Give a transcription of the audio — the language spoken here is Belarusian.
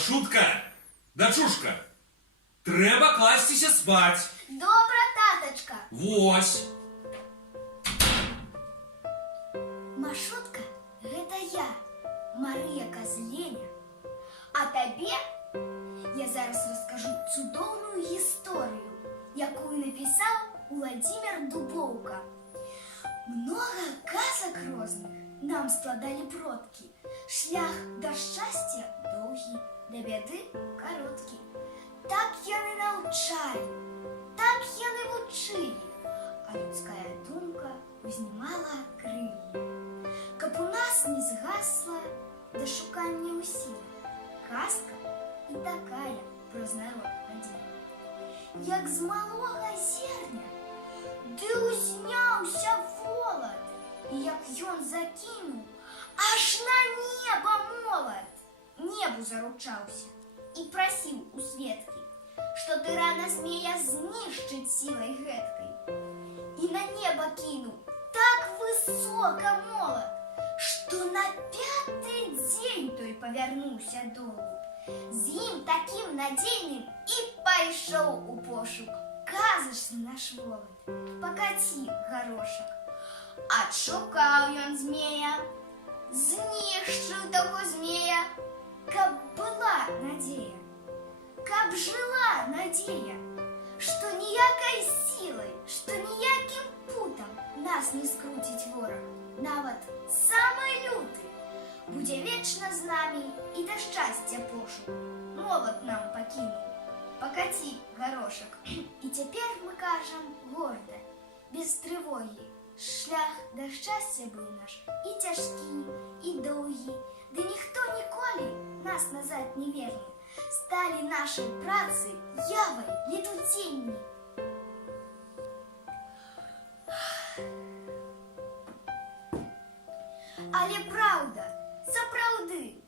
Машутка, дачушка, трэба класціся спаць. Добра, татачка. Вось. Машутка, гэта я, Марыя Казленя. А табе я зараз раскажу цудоўную гісторыю, якую напісаў Уладзімір Дубоўка. Много казак розных нам складалі продкі. Шлях да шчасця доўгі, да бяды кароткі. Так яны навчалі, так яны вучылі, а людская думка узнімала крыллі. Каб у нас не згасла да шукання ўсіх, казка і такая праз народ адзін. Як з малога зерня, ды узняўся волат, і як ён закінуў, аж на неба молат. Небу заручаўся і прасіў у сведкі, што тырана змея знішчыць сілай гэткай. І на неба кінуў так высока молат, што на 5-й дзень той павярнуўся долу. З ім такім надзейным і пайшоў у пошук казачны наш волат. Пакаці, гарошак. Адшукаў ён змея, знішчыў таго змея, каб была надзея, каб жыла надзея, што ніякай сілай, што ніякім путам нас не скруціць вораг, нават самы люты, будзе вечна з намі і да шчасця пошук. Молат нам пакінуў, пакаці, гарошак. І цяпер мы кажам горда, без трывогі, шлях да шчасця быў наш і цяжкі, і доўгі, ды ніхто ніколі нас назад не верне. Сталі нашай працы явай летуценні. Але праўда, сапраўды,